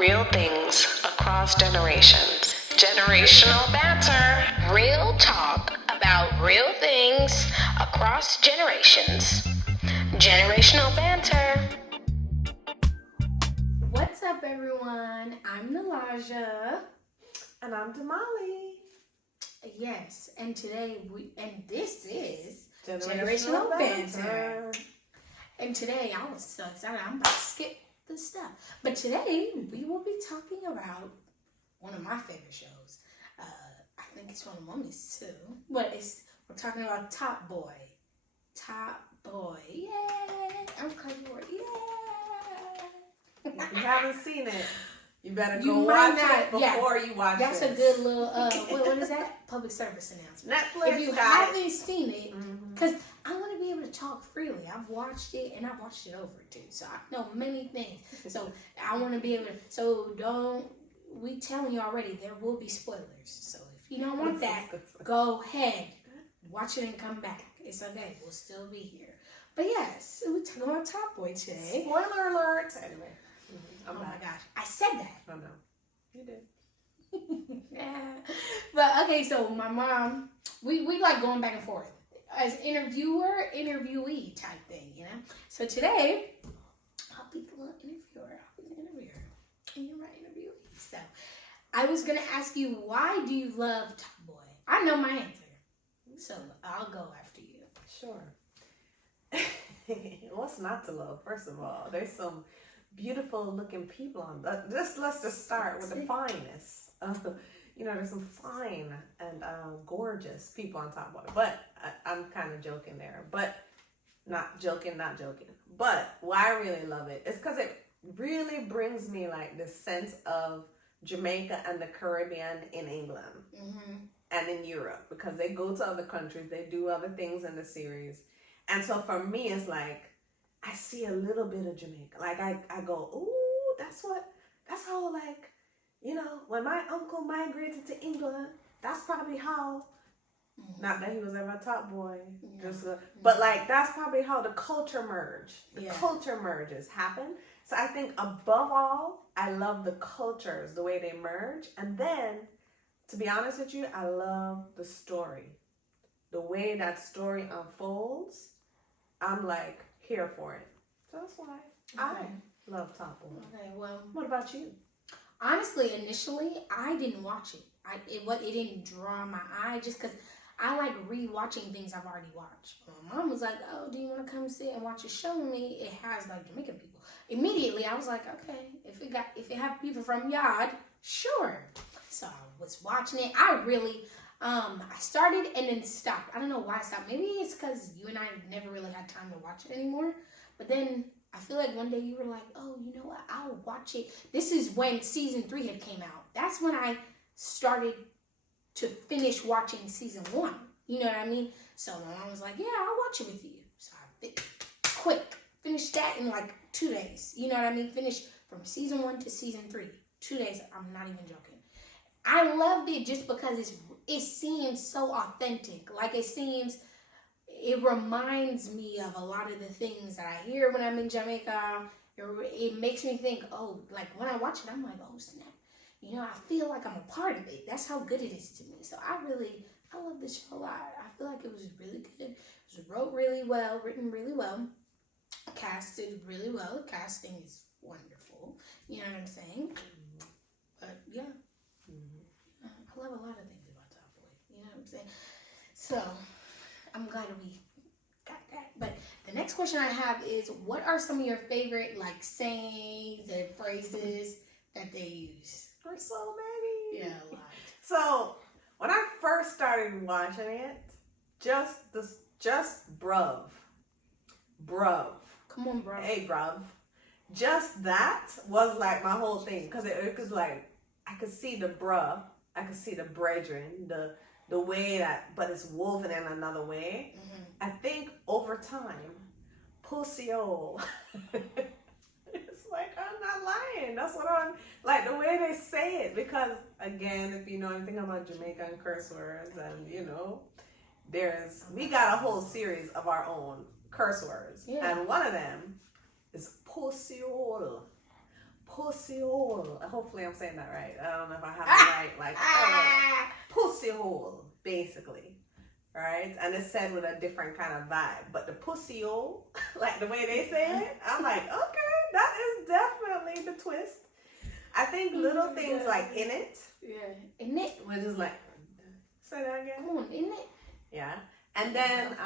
real things across generations. Generational banter. Real talk about real things across generations. Generational banter. What's up, everyone? I'm Nalaja. And I'm Damali. Yes, and this is Generational Banter. And today, I was so excited. I'm about to skip the stuff. But today, we will be talking about one of my favorite shows. I think it's one of Mommy's too. But we're talking about Top Boy. Top Boy. Yay! I'm glad you were. Yay! If you haven't seen it, you better go watch it before you watch it. That's a good little, what is that? Public service announcement. Netflix. If you haven't seen it, because I want to be able to talk freely. I've watched it and I've watched it over too. So I know many things. So I want to be able to, we telling you already, there will be spoilers. So if you don't want that, go ahead, watch it and come back. It's okay. We'll still be here. But yes, we're talking about Top Boy today. Spoiler alert. Anyway. Oh my gosh, I said that. Oh no, you did. Yeah. But okay, so my mom, we like going back and forth as interviewer, interviewee type thing, you know. So today, I'll be the little interviewer. And you're my interviewee. So I was gonna ask you, why do you love Top Boy? I know my answer, so I'll go after you. Sure. What's not to love? First of all, there's some beautiful looking people on let's just start with the finest. There's some fine and gorgeous people on Top Boy, but I'm kind of joking there, but not joking. But why I really love it is because it really brings me like this sense of Jamaica and the Caribbean in England and in Europe, because they go to other countries, they do other things in the series, and so for me it's like I see a little bit of Jamaica. Like I go, ooh, that's how, like, when my uncle migrated to England, that's probably how, not that he was ever a Top Boy, but like that's probably how the culture culture merges happen. So I think above all, I love the cultures, the way they merge. And then, to be honest with you, I love the story. The way that story unfolds, I'm like, here for it. So that's why I love Top Boy. Okay, well, what about you? Honestly, initially, I didn't watch it. It didn't draw my eye just because I like rewatching things I've already watched. My mom was like, "Oh, do you want to come sit and watch a show with me? It has like Jamaican people." Immediately, I was like, "Okay, if it have people from Yard, sure." So I was watching it. I really. I started and then stopped. I don't know why I stopped. Maybe it's because you and I never really had time to watch it anymore. But then I feel like one day you were like, oh, you know what? I'll watch it. This is when season 3 had came out. That's when I started to finish watching season 1. You know what I mean? So my mom was like, yeah, I'll watch it with you. So I finished that in like 2 days. You know what I mean? Finished from season 1 to season 3. 2 days. I'm not even joking. I loved it just because it seems so authentic. Like it reminds me of a lot of the things that I hear when I'm in Jamaica. It makes me think, oh, like when I watch it, I'm like, oh snap. I feel like I'm a part of it. That's how good it is to me. So I love this show a lot. I feel like it was really good. It was wrote really well, written really well, casted really well. The casting is wonderful. You know what I'm saying? But yeah. I love a lot of things about Top Boy. You know what I'm saying? So, I'm glad we got that. But the next question I have is, what are some of your favorite, like, sayings and phrases that they use? There's so many. Yeah, a lot. So, when I first started watching it, just bruv. Come on, bruv. Hey, bruv. Just that was, like, my whole thing. Because it was, like, I could see the bruh. I could see the brethren, the way that, but it's woven in another way. I think over time, pussy hole. It's like, I'm not lying. That's what I'm, like the way they say it. Because again, if you know anything about Jamaican curse words and we got a whole series of our own curse words. Yeah. And one of them is pussy hole. pussy hole. Hopefully I'm saying that right. I don't know if I have it right. Like, pussy hole, basically. Right? And it's said with a different kind of vibe. But the pussy hole, like the way they say it, I'm like, okay, that is definitely the twist. I think little things like in it. Yeah. In it. We're just like, say that again. Come on, in it. Yeah. And then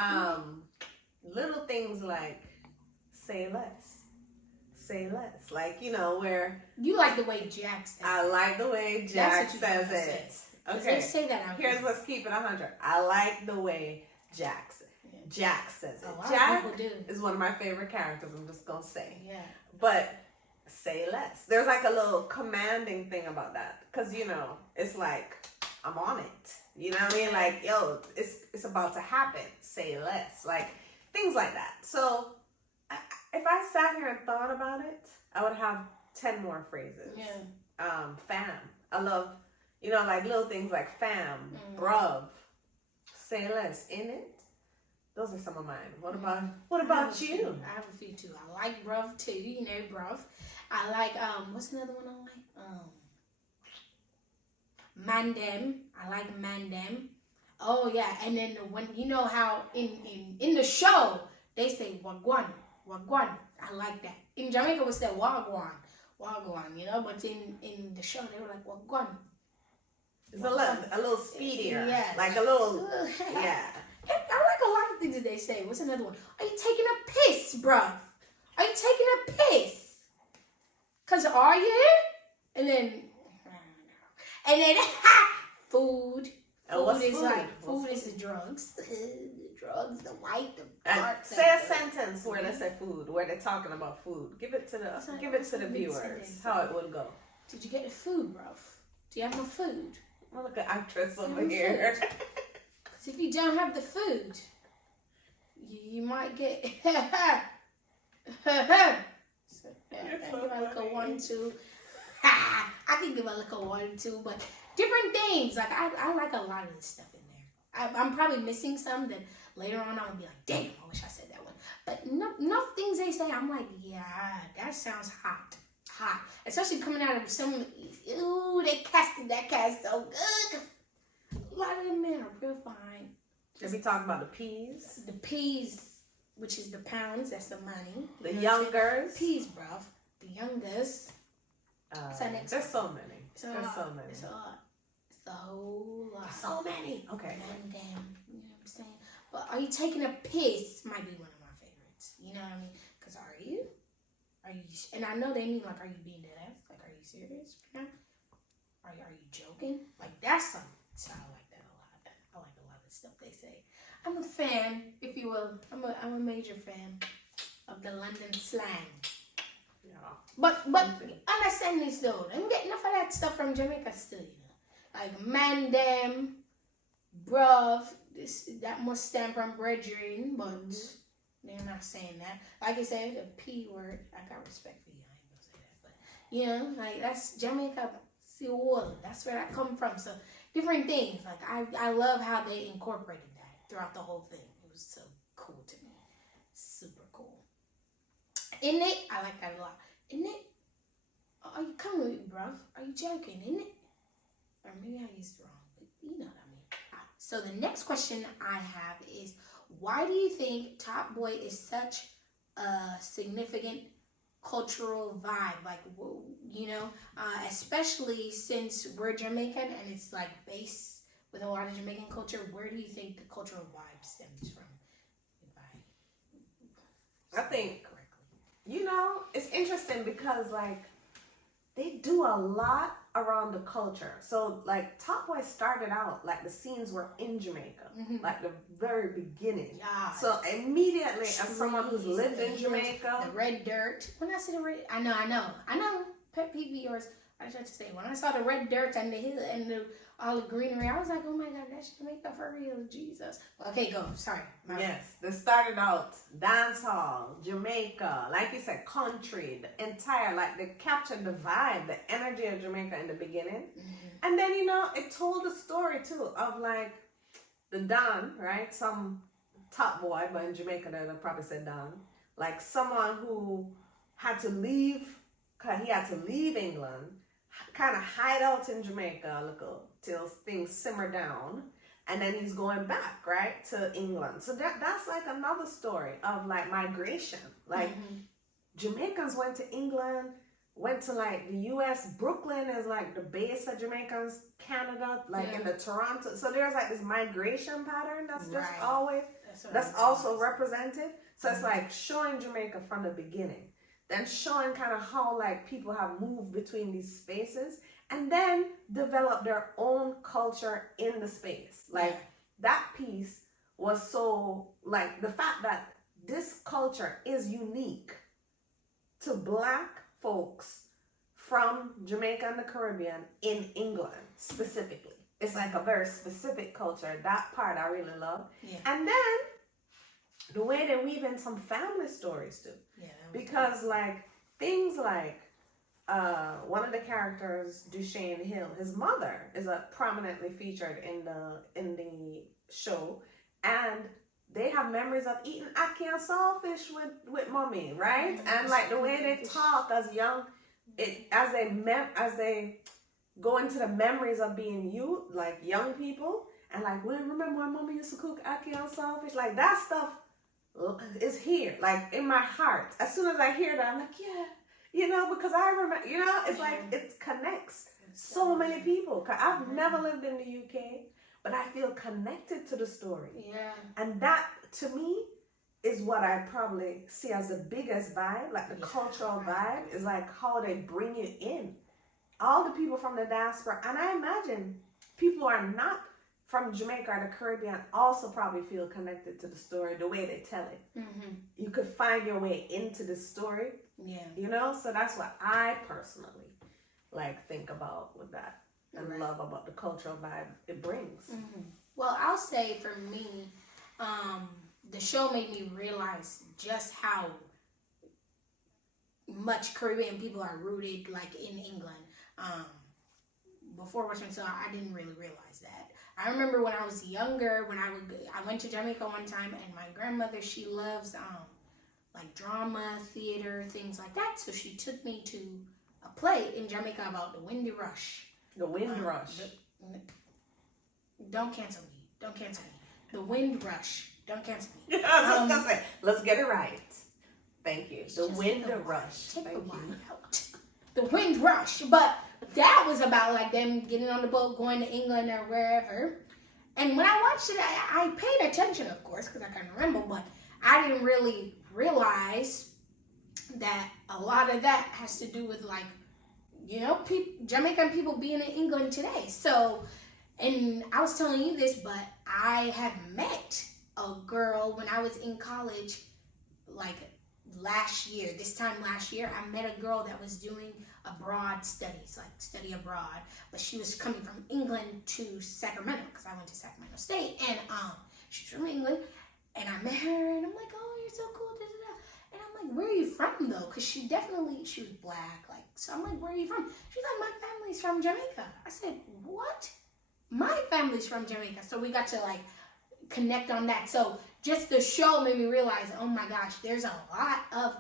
little things like say less. Say less. Like, you know, where you like the way Jack says it. I like the way Jack says it. Okay. They say that out Here's here. let's keep it 100. I like the way Jack says it. A lot Jack of people do. is one of my favorite characters, I'm just gonna say. Yeah. But say less. There's like a little commanding thing about that. Cause you know, it's like I'm on it. You know what I mean? Like, yo, it's about to happen. Say less. Like things like that. So if I sat here and thought about it, I would have 10 more phrases. Yeah. Fam. I love, you know, like little things like fam, bruv, say less, in it. Those are some of mine. What about you? I have a few too. I like bruv too. You know, bruv. I like what's another one I like? Mandem. I like mandem. Oh yeah, and then when you know how in the show they say wagwan. I like that. In Jamaica we say wagwan, you know, but in the show they were like wagwan. It's a little speedier. Yeah. Like a little, yeah. I like a lot of things that they say. What's another one? Are you taking a piss, bruh? Are you taking a piss? Cause are you? And then food. Food is like food is the drugs. The drugs, the white, the dark. Say a sentence where they say food, where they're talking about food. Give it to the viewers how it would go. Did you get the food, bruv? Do you have no food? Oh, look at actress over here. Because if you don't have the food, you might get. So, yeah, I can give a little 1, 2. I can give a little 1, 2, but different things. Like I like a lot of this stuff in there. I'm probably missing some that later on I'm gonna be like, damn, I wish I said that one. But enough things they say, I'm like, yeah, that sounds hot. Especially coming out of some, ooh, they casted that cast so good. A lot of them men are real fine. Did we talk about the peas? The peas, which is the pounds, that's the money. The youngers. Peas, bruv. The youngers. There's so many. It's a lot. It's a whole lot. So many. Okay. And damn, you know what I'm saying? But are you taking a piss? Might be one of my favorites. You know what I mean? Because are you? And I know they mean like, are you being dead ass? Like, are you serious right now? Are you joking? Like, that's something. So I like that a lot. I like a lot of stuff they say. I'm a fan, if you will. I'm a major fan of the London slang. Yeah. But understand this though. I'm getting enough of that stuff from Jamaica still, you know. Like mandem, bruv, that must stand from brethren, but they're not saying that. Like I said, the P word, I got respect for you. I ain't gonna say that. But you know, like that's Jamaica, see water. That's where I come from. So different things. Like I love how they incorporated that throughout the whole thing. It was so cool to me. Super cool. In it, I like that a lot. In it, are you coming with me, bruv? Are you joking? In it? Or maybe I used it wrong, but you know what I mean. So the next question I have is, why do you think Top Boy is such a significant cultural vibe? Like, you know, especially since we're Jamaican and it's like based with a lot of Jamaican culture. Where do you think the cultural vibe stems from? I think, you know, it's interesting because like they do a lot around the culture. So like Top Boy started out like the scenes were in Jamaica, like the very beginning. Yeah. So immediately, as someone who's lived in Jamaica, the red dirt. When I see the red, I know. Pet peeve of yours. I should say when I saw the red dirt and the hill and all the greenery, I was like, oh my God, that's Jamaica for real, Jesus. Okay, go. Sorry. Yes, they started out dancehall, Jamaica, like you said, country, the entire, like they captured the vibe, the energy of Jamaica in the beginning. And then, you know, it told a story too of like the Don, right? Some top boy, but in Jamaica they'll probably say Don. Like someone who had to leave because he had to leave England, kind of hide out in Jamaica a little till things simmer down, and then he's going back, right, to England. So that's like another story of like migration. Like Jamaicans went to England, went to like the US. Brooklyn is like the base of Jamaicans, Canada, like in the Toronto. So there's like this migration pattern that's just always, that's also represented. So it's like showing Jamaica from the beginning, then showing kind of how like people have moved between these spaces, and then develop their own culture in the space. Like that piece was so, like the fact that this culture is unique to Black folks from Jamaica and the Caribbean in England specifically. It's like a very specific culture. That part I really love. Yeah. And then the way they weave in some family stories too. Yeah. Because like things like one of the characters, Duchesne Hill, his mother is a prominently featured in the show, and they have memories of eating ackee and saltfish with mommy, right? And like the way they talk as young, as they go into the memories of being youth, like young people, and like, well, remember when mommy used to cook ackee and saltfish? Like that stuff is here, like in my heart. As soon as I hear that, I'm like, yeah, you know, because I remember, you know, it's like it connects so many people. Cause I've never lived in the UK, but I feel connected to the story. Yeah. And that, to me, is what I probably see as the biggest vibe, like the cultural vibe, is like how they bring you in. All the people from the diaspora, and I imagine people who are not from Jamaica or the Caribbean also probably feel connected to the story, the way they tell it. Mm-hmm. You could find your way into the story. Yeah. You know, so that's what I personally like think about with that. And love about the cultural vibe it brings. Mm-hmm. Well, I'll say for me, the show made me realize just how much Caribbean people are rooted, like in England. Before watching, so I didn't really realize that. I remember when I was younger, when I went to Jamaica one time, and my grandmother, she loves like drama, theater, things like that. So she took me to a play in Jamaica about the Windy Rush. The Wind Rush. Don't cancel me. Don't cancel me. The Wind Rush. Don't cancel me. I was gonna say, let's get it right. Thank you. The Wind Rush. Take the wine out. The Wind Rush. But that was about like them getting on the boat, going to England or wherever. And when I watched it, I paid attention, of course, because I can't remember, but I didn't really realize that a lot of that has to do with like, you know, Jamaican people being in England today. So, and I was telling you this, but I have met a girl when I was in college, like this time last year, I met a girl that was doing abroad studies, like study abroad, but she was coming from England to Sacramento, because I went to Sacramento State, and she's from England, and I met her, and I'm like, oh, you're so cool, da, da, da. And I'm like, where are you from, though? Because she was Black, like, so I'm like, where are you from? She's like, my family's from Jamaica. I said, what? My family's from Jamaica. So we got to, like, connect on that. So just the show made me realize, oh my gosh, there's a lot of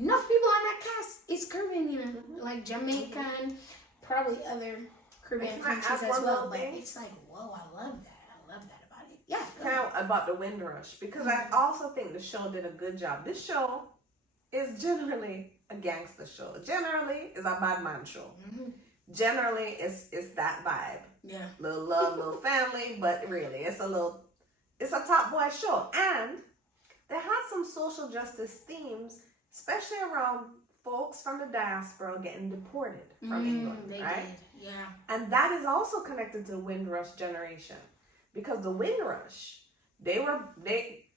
enough people on that cast is Caribbean, you know, like Jamaican, probably other Caribbean countries as well. But it's like, whoa, I love that. I love that about it. Yeah. Kind of about the Wind Rush, because I also think the show did a good job. This show is generally a gangster show. Generally is a bad man show. Mm-hmm. Generally it's that vibe. Yeah. Little love, little family, but really it's a top boy show. And they had some social justice themes, especially around folks from the diaspora getting deported from England, right? Did. Yeah. And that is also connected to the Wind Rush generation, because the Wind Rush,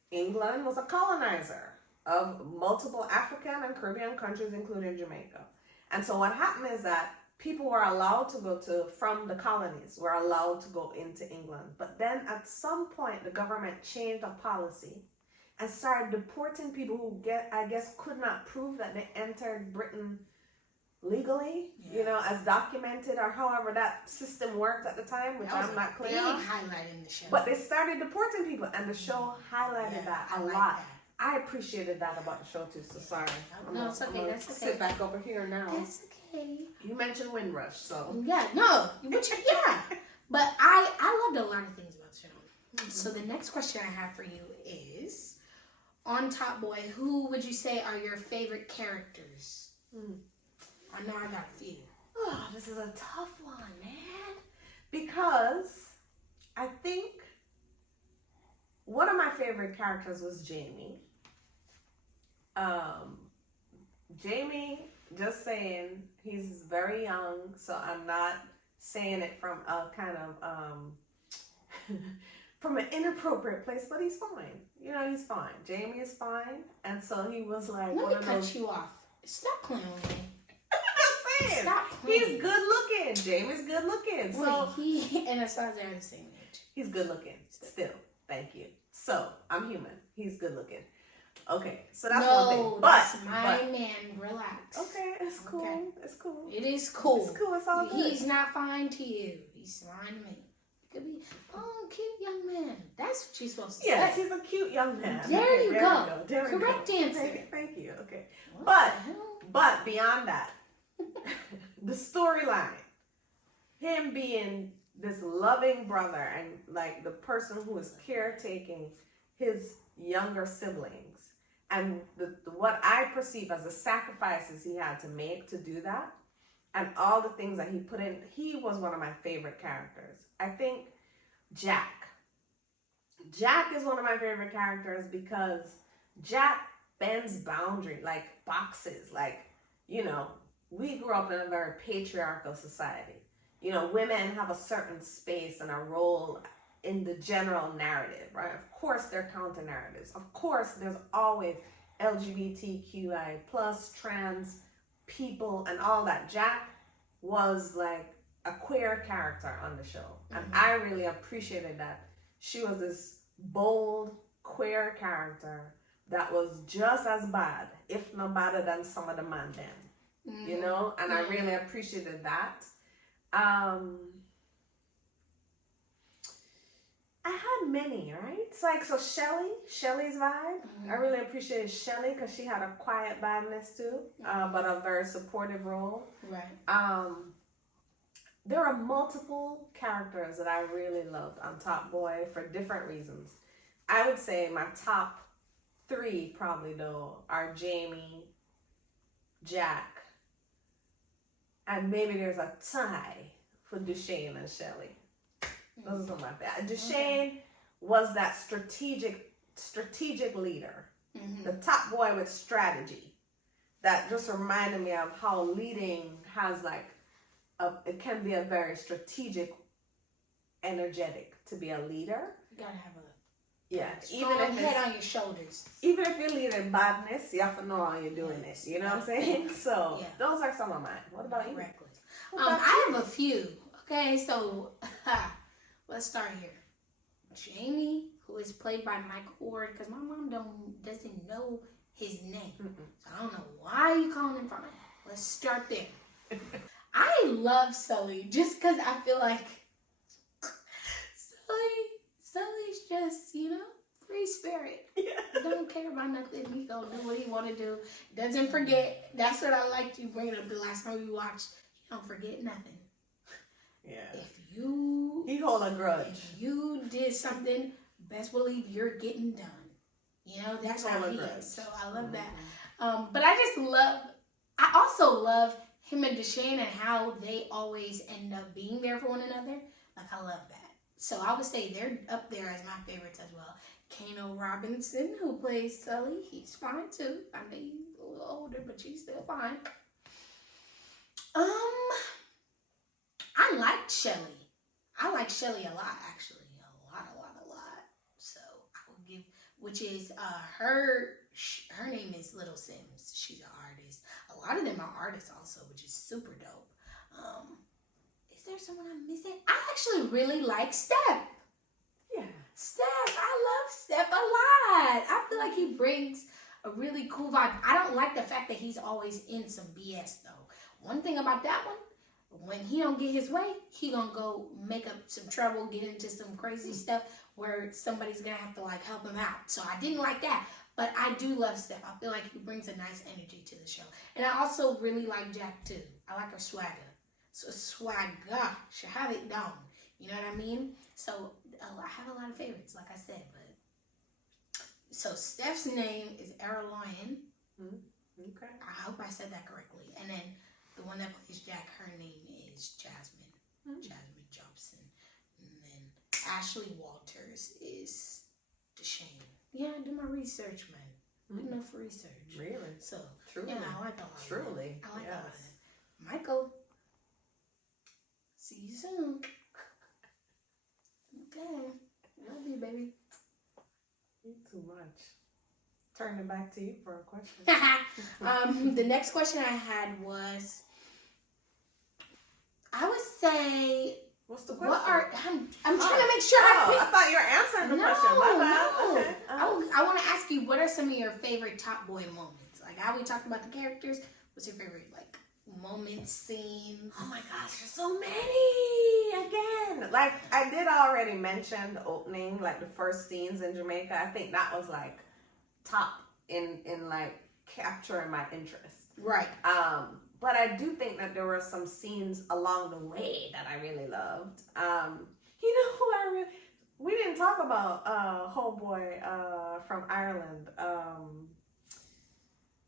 England was a colonizer of multiple African and Caribbean countries, including Jamaica. And so what happened is that people were allowed to from the colonies, were allowed to go into England. But then at some point, the government changed the policy and started deporting people who could not prove that they entered Britain legally, you know, as documented, or however that system worked at the time, which I'm not clear on. Highlight in the show. But they started deporting people, and the show highlighted that a lot. I appreciated that about the show too. So sorry. No, it's okay. That's okay. Sit back over here now. That's okay. You mentioned Windrush, so Yeah, no, yeah. But I loved a lot of things about the show. So the next question I have for you is, on Top Boy, who would you say are your favorite characters? I know I got a few. Oh, this is a tough one, man. Because I think one of my favorite characters was Jamie. Jamie, just saying, he's very young, so I'm not saying it from a kind of from an inappropriate place, but he's fine. You know, he's fine. Jamie is fine, and so he was like, Let me cut you off. Stop playing with me. I'm just saying, Stop playing. he's good looking. Jamie's good looking. So he and Anastasia are the same age. he's good looking still. Thank you. So I'm human. He's good looking. Okay, so that's one thing. That's my man. Relax. Okay, it's cool. Okay. It's cool. It is cool. It's cool. It's all good. He's not fine to you. He's fine to me. He could be, oh, cute young man. That's what you're supposed to Yes, say. he's a cute young man. There you go. There we Correct go. answer. Thank you. Okay. What the hell? But beyond that, the storyline, him being this loving brother and like the person who is caretaking his younger siblings, and what I perceive as the sacrifices he had to make to do that, and all the things that he put in, he was one of my favorite characters. I think Jack is one of my favorite characters because Jack bends boundary, like boxes, like, you know, we grew up in a very patriarchal society. You know, women have a certain space and a role in the general narrative, right? Of course, there are counter narratives. Of course, there's always LGBTQI plus trans people and all that. Jack was like a queer character on the show, and I really appreciated that. She was this bold queer character that was just as bad, if not badder than some of the man then, you know, and I really appreciated that. I had many, right? It's like, so Shelly's vibe. I really appreciated Shelly because she had a quiet badness too, but a very supportive role. Right. There are multiple characters that I really loved on Top Boy for different reasons. I would say my top 3 probably though are Jamie, Jack, and maybe there's a tie for Duchesne and Shelly. Those are some of my favorites. Duchesne was that strategic leader, the top boy with strategy. That just reminded me of how leading has like it can be a very strategic, energetic to be a leader. You gotta have a even if head on your shoulders. Even if you're leading badness, you have to know how you're doing it. You know what I'm saying? So those are some of mine. What about you? Reckless. I have a few. Okay, so let's start here. Jamie, who is played by Michael Ward, because my mom doesn't know his name. So I don't know why you calling him fine. Let's start there. I love Sully just because I feel like Sully's just, you know, free spirit. He don't care about nothing. He gonna do what he want to do. Doesn't forget. That's what I liked you bringing up the last time we watched. You don't forget nothing. Yeah. He hold a grudge. If you did something, best believe you're getting done. You know, that's how he is. So I love that. But I also love him and Duchesne and how they always end up being there for one another. Like, I love that. So I would say they're up there as my favorites as well. Kano Robinson, who plays Sully, he's fine too. I know he's a little older, but she's still fine. I liked Shelly. I like Shelly a lot, actually. A lot. So I will give, which is her name is Little Sims. She's an artist. A lot of them are artists also, which is super dope. Is there someone I'm missing? I actually really like Steph. Yeah. Steph, I love Steph a lot. I feel like he brings a really cool vibe. I don't like the fact that he's always in some BS though. One thing about that one, when he don't get his way, he gonna go make up some trouble, get into some crazy stuff where somebody's gonna have to like help him out. So I didn't like that. But I do love Steph. I feel like he brings a nice energy to the show. And I also really like Jack too. I like her swagger. So swagger. She have it down. You know what I mean? So I have a lot of favorites, like I said. But so Steph's name is Caroline. Okay. I hope I said that correctly. And then the one that plays Jack, her name is Jasmine. Jasmine Jobson. And then Ashley Walters is Deshane. Yeah, I do my research, man. Good enough for research. Really? So, Truly. yeah, I like a lot of Truly. that. I like a lot of Yes. that. Michael, see you soon. Okay. Love you, baby. You too much. Turn it back to you for a question. The next question I had was, I would say, What's the question? what are, I'm trying to make sure I thought you were answering the question. My bad. No. Okay. I want to ask you, what are some of your favorite Top Boy moments? Like, how we talked about the characters, what's your favorite, like, moments, scenes? Oh my gosh, there's so many. Again, like I did already mention the opening, like the first scenes in Jamaica. I think that was like top in like capturing my interest. Right. But I do think that there were some scenes along the way that I really loved. You know who I really, we didn't talk about homeboy from Ireland.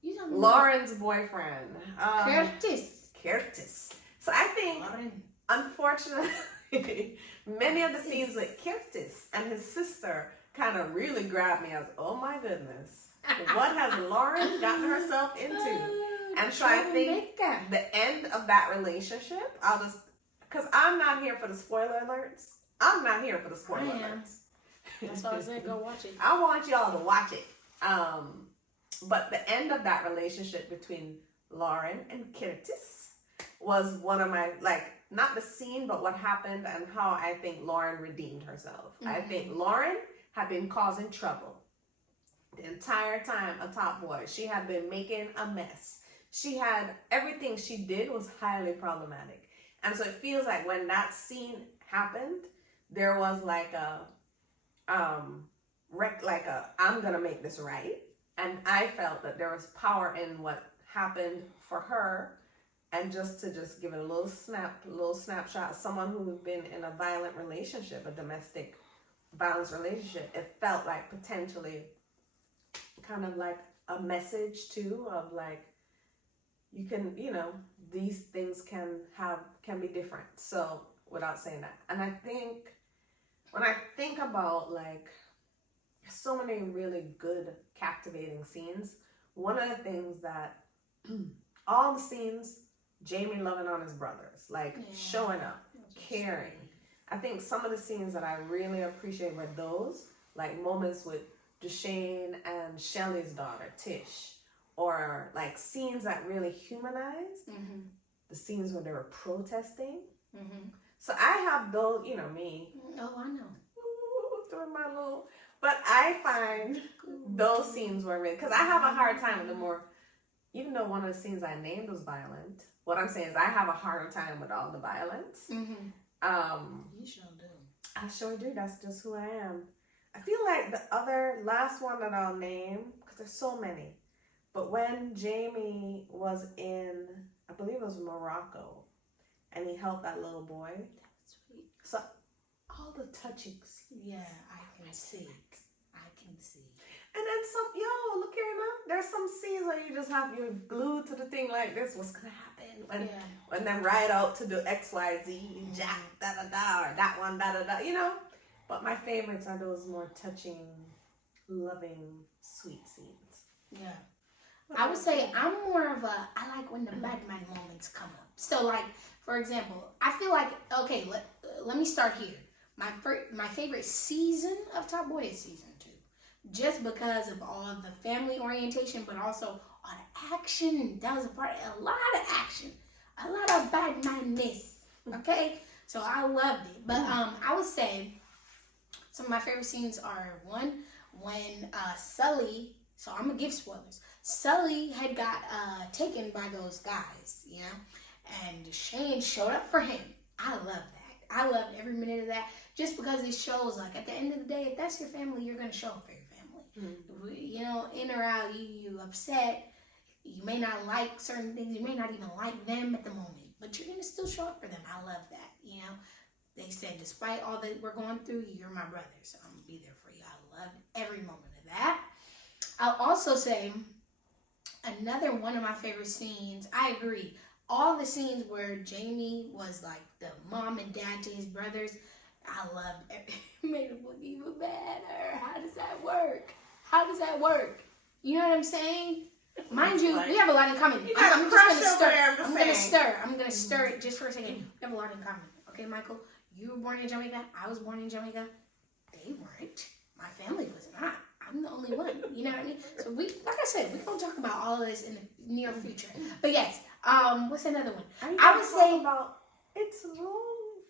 You don't know. Lauren's boyfriend. Curtis. So I think, Lauren. unfortunately, many of the scenes with Curtis and his sister kind of really grabbed me as, oh my goodness, what has Lauren gotten herself into? And so I think the end of that relationship, because I'm not here for the spoiler alerts. I'm not here for the spoiler alerts. That's why I said go watch it. I want y'all to watch it. But the end of that relationship between Lauren and Curtis was one of my, like, not the scene, but what happened and how I think Lauren redeemed herself. I think Lauren had been causing trouble the entire time a Top Boy. She had been making a mess. She had, everything she did was highly problematic. And so it feels like when that scene happened, there was like I'm gonna make this right. And I felt that there was power in what happened for her. And just to give it a little snapshot, someone who had been in a violent relationship, a domestic violence relationship, it felt like potentially kind of like a message too of like, you can, these things can be different. So without saying that. And I think when I think about like so many really good, captivating scenes, one of the things that all the scenes, Jamie loving on his brothers, like showing up, caring. I think some of the scenes that I really appreciate were those, like moments with Deshane and Shelley's daughter, Tish. Or like scenes that really humanized the scenes when they were protesting. So I have those, me. Oh, I know. Doing my little, but I find those scenes were really, because I have a hard time with the more, even though one of the scenes I named was violent, what I'm saying is I have a harder time with all the violence. You sure do. I sure do. That's just who I am. I feel like the other last one that I'll name, because there's so many. But when Jamie was in, I believe it was Morocco, and he helped that little boy. That's sweet. So, all the touching scenes. Yeah, I can see. And then look here now. There's some scenes where you just you're glued to the thing like this. What's going to happen? When them ride out to do XYZ, Jack, da-da-da, or that one, da-da-da, But my favorites are those more touching, loving, sweet scenes. Yeah. I would say I'm more of I like when the bad man moments come up. So like, for example, I feel like, okay, let me start here. My favorite season of Top Boy is season 2. Just because of all of the family orientation, but also all the action. That was a lot of action. A lot of bad man-ness. Okay? So I loved it. But I would say some of my favorite scenes are one, when Sully, so I'm going to give spoilers. Sully had got taken by those guys, and Shane showed up for him. I love that. I loved every minute of that, just because it shows, like, at the end of the day, if that's your family, you're going to show up for your family. You know, in or out, you upset. You may not like certain things. You may not even like them at the moment, but you're gonna still show up for them. I love that. You know, they said, despite all that we're going through, you're my brother, so I'm gonna be there for you. I loved every moment of that. I'll also say another one of my favorite scenes. I agree. All the scenes where Jamie was like the mom and dad to his brothers, I loved it. Made him look even better. How does that work? How does that work? You know what I'm saying? Mind you, we have a lot in common. I'm just gonna stir. I'm gonna stir it just for a second. We have a lot in common. Okay, Michael? You were born in Jamaica. I was born in Jamaica. They weren't. My family was not. I'm the only one. You know what I mean? So we, like I said, we're gonna talk about all of this in the near future. But yes, what's another one? I would say about It's Long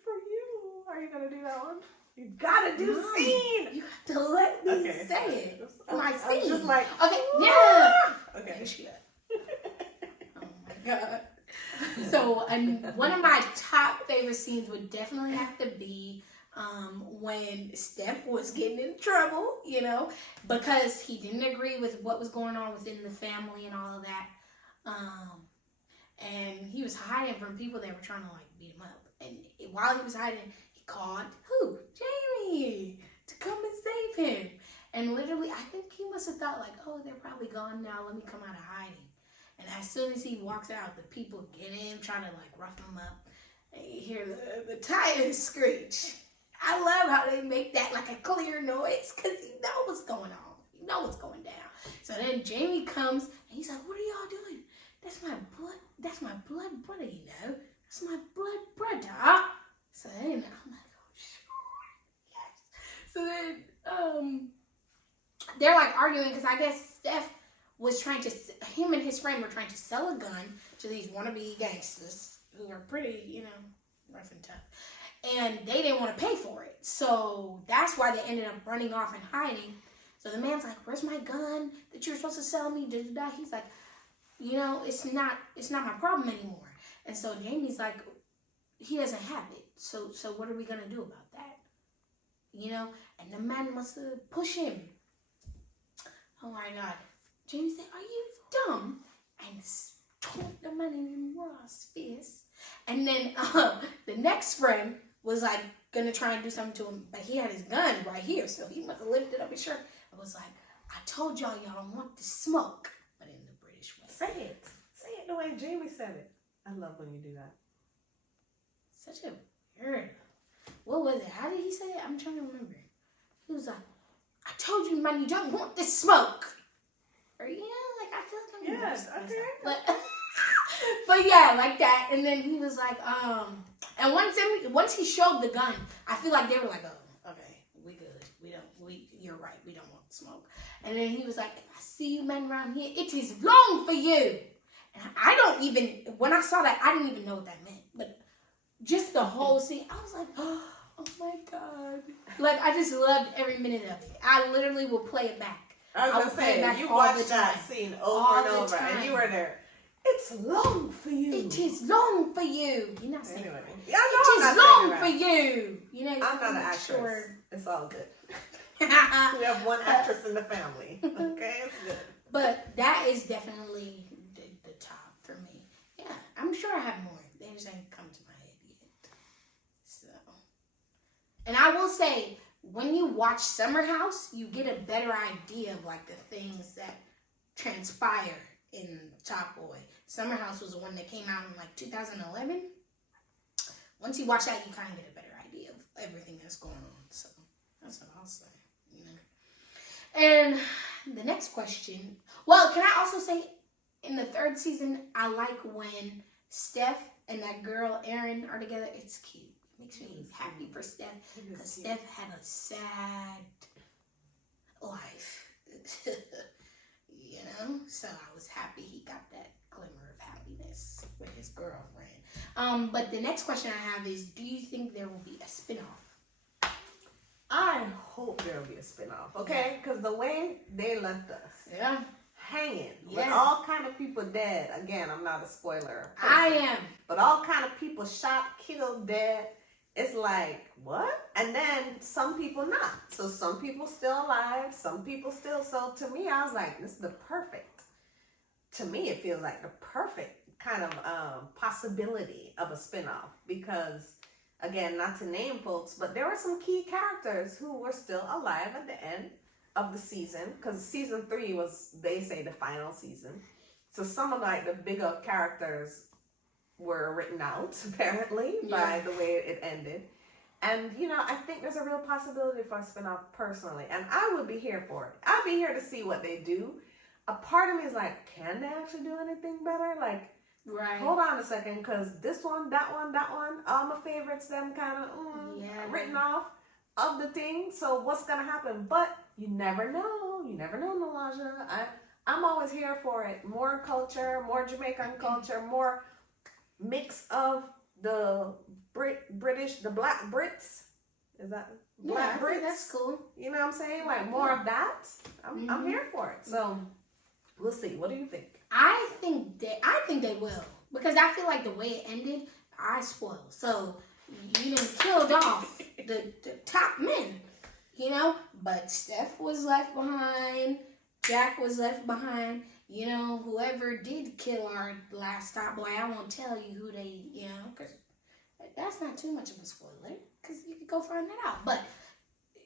for You. Are you gonna do that one? You gotta do scene. You have to let me say it. My scene. Just like, okay, yeah. Okay. Oh my god. So, one of my top favorite scenes would definitely have to be when Steph was getting in trouble, you know, because he didn't agree with what was going on within the family and all of that. And he was hiding from people that were trying to like beat him up. And while he was hiding, he called who? Jamie to come and save him. And literally, I think he must have thought like, oh, they're probably gone now. Let me come out of hiding. And as soon as he walks out, the people get him, trying to like rough him up. And you hear the tires screech. I love how they make that like a clear noise because you know what's going on. You know what's going down. So then Jamie comes and he's like, what are y'all doing? That's my blood brother, you know. That's my blood brother. So then I'm like, oh, sure. Yes. So then they're like arguing because I guess Steph was him and his friend were trying to sell a gun to these wannabe gangsters who are pretty, you know, rough and tough. And they didn't want to pay for it. So that's why they ended up running off and hiding. So the man's like, where's my gun that you're supposed to sell me? Da-da-da. He's like, you know, it's not my problem anymore. And so Jamie's like, he doesn't have it. So what are we going to do about that? You know? And the man must push him. Oh my God. Jamie said, are you dumb? And stomped the man in Ross' face. And then the next friend was like gonna try and do something to him, but he had his gun right here, so he must have lifted up his shirt and was like, I told y'all don't want the smoke, but in the British way. Say it the way Jamie said it. I love when you do that. Such a weird. What was it? How did he say it? I'm trying to remember. He was like, I told you, man, you don't want this smoke. Or, you know, like, I feel like I'm okay. But yeah, like that. And then he was like, and once he showed the gun, I feel like they were like, oh, okay, we good. You're right. We don't want smoke. And then he was like, if I see you men around here, it is long for you. And when I saw that, I didn't even know what that meant. But just the whole scene, I was like, oh my God. Like, I just loved every minute of it. I literally will play it back. I was going to say, you watched that scene over and over, and you were there. It's long for you. It is long for you. You're not saying anyway. It is long for you. You know, I'm not an actress. Sure. It's all good. We have one actress in the family. Okay, it's good. But that is definitely the top for me. Yeah, I'm sure I have more. They just ain't come to my head yet. So, and I will say, when you watch Summer House, you get a better idea of like the things that transpire in Top Boy. Summer House was the one that came out in like 2011. Once you watch that, you kind of get a better idea of everything that's going on. So that's what I'll say. You know. And the next question. Well, can I also say, in the third season, I like when Steph and that girl Erin are together. It's cute. It makes me happy for Steph because Steph had a sad life. You know, so I was happy he got that glimmer of happiness with his girlfriend. But the next question I have is, do you think there will be a spinoff? I hope there will be a spinoff, okay? Because the way they left us hanging with all kind of people dead. Again, I'm not a spoiler person, I am. But all kind of people shot, killed, dead. it's like, what? And then some people not. So some people still alive, some people still. So to me, I was like, this is the perfect. To me, it feels like the perfect kind of possibility of a spinoff because, again, not to name folks, but there were some key characters who were still alive at the end of the season because season 3 was, they say, the final season. So some of like the bigger characters were written out apparently by the way it ended. And you know, I think there's a real possibility for a spinoff personally, and I would be here for it. I'd be here to see what they do. A part of me is like, can they actually do anything better? Like, hold on a second, because this one, that one, all my favorites, them kind of written off of the thing. So what's gonna happen? But you never know. You never know, Nalaja. I'm always here for it. More culture, more Jamaican culture, more mix of the British, the Black Brits. Is that Black Brits? That's cool. You know what I'm saying? Like more of that. I'm here for it. So we'll see. What do you think? I think they will, because I feel like the way it ended, I spoiled. So you done killed off the top men, you know. But Steph was left behind. Jack was left behind. You know, whoever did kill our last top boy, I won't tell you who they, you know, because that's not too much of a spoiler, because you could go find that out. But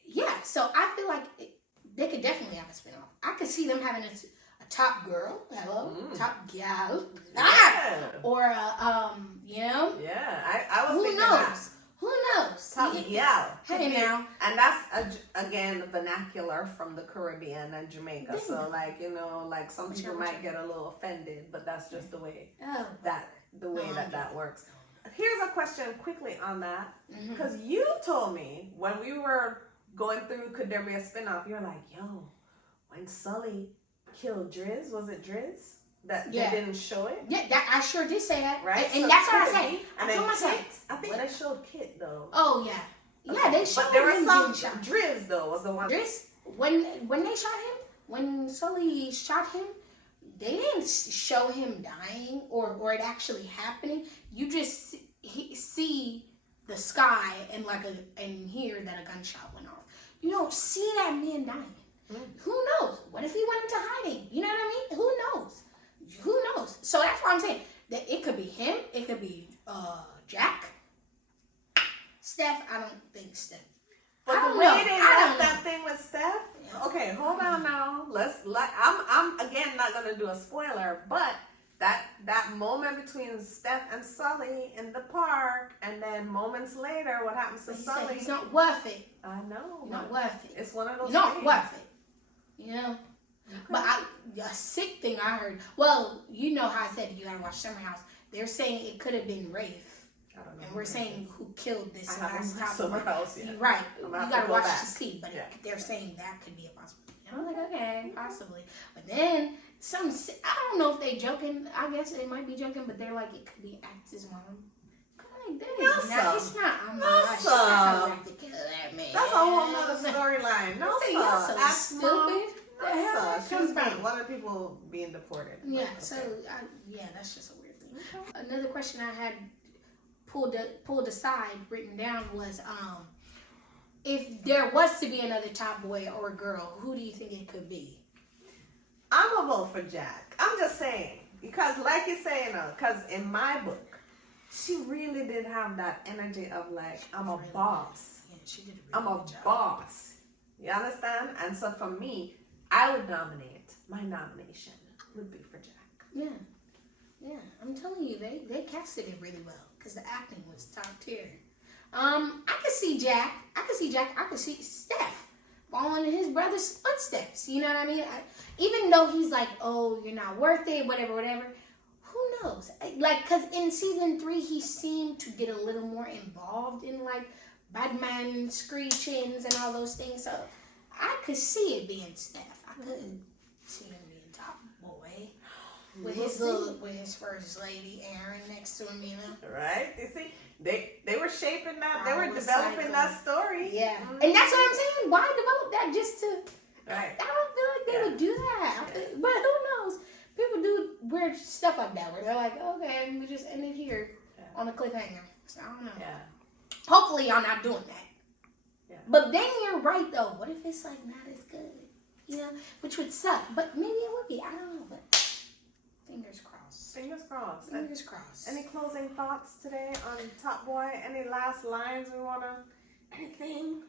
yeah, so I feel like they could definitely have a spinoff. I could see them having a top girl, top gal, or you know, I was thinking that. Who knows? Top gal. Hey now. And that's again vernacular from the Caribbean and Jamaica. So like, you know, like some people might get a little offended, but that's just the way that works. Here's a question quickly on that, because you told me when we were going through could there be a spinoff, you're like, yo, when Sully killed Driz, was it Driz? That they didn't show it? Yeah, that I sure did say that. Right? And so that's what I said. And I told myself. I think they showed Kit though. Oh yeah. Yeah, they showed him. But there was some shot. Driz though was the one. Driz, when they shot him, when Sully shot him, they didn't show him dying or it actually happening. You just see the sky and and hear that a gunshot went off. You don't see that man dying. Who knows? What if he went into hiding? You know what I mean? Who knows? Who knows? So that's why I'm saying that it could be him. It could be Jack. Steph, I don't think Steph. But the way they left that thing with Steph. Yeah. Okay, hold on now. I'm again not gonna do a spoiler, but that moment between Steph and Sully in the park, and then moments later, what happens to Sully? It's not worth it. I know. Not worth it. It's one of those. Not worth it. You know. Okay. But a sick thing I heard. Well, you know how I said you gotta watch Summer House. They're saying it could have been Rafe, and we're saying who killed this last top. Somewhere else, yeah. Right. You gotta watch to see, but they're saying that could be a possibility. And I'm like, okay, possibly. But then I don't know if they joking. I guess they might be joking, but they're like, it could be Axe's mom. I'm like, it's not. I'm not. That's a whole nother storyline. No, sir. Stupid. She was one of the people being deported. Yeah, okay. So that's just a weird thing. Okay. Another question I had pulled aside, written down was, if there was to be another top boy or girl, who do you think it could be? I'm gonna vote for Jack. I'm just saying, because like you're saying, because in my book, she really did have that energy of like, I'm a boss. Yeah, she did. I'm a boss. You understand? And so for me, I would nominate. My nomination would be for Jack. Yeah. I'm telling you, they casted it really well because the acting was top tier. I could see Jack. I could see Steph following in his brother's footsteps. You know what I mean? Even though he's like, oh, you're not worth it, whatever. Who knows? Like, because in season 3, he seemed to get a little more involved in like Batman screechings and all those things. So I could see it being Steph. I couldn't see him being top boy with his first lady Aaron next to him, you know. Right? You see, they were shaping that. They were developing that story. Yeah, and that's what I'm saying. Why develop that just to? Right. I don't feel like they would do that. But who knows? People do weird stuff like that where they're like, okay, we just ended here on a cliffhanger. So I don't know. Yeah. Hopefully y'all not doing that. Yeah. But then you're right though. What if it's like not as good? You know, which would suck. But maybe it would be. I don't know. But fingers crossed. Fingers crossed. Fingers crossed. Any closing thoughts today on Top Boy? Any last lines we wanna? Anything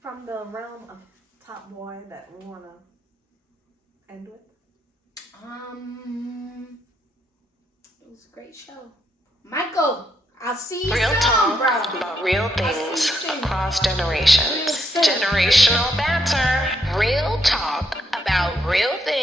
from the realm of Top Boy that we wanna end with? It was a great show. Michael, I'll see you Real soon, talk bro. about real I'll see you things soon. across generations. Real soon. Generational banter. Real talk about real things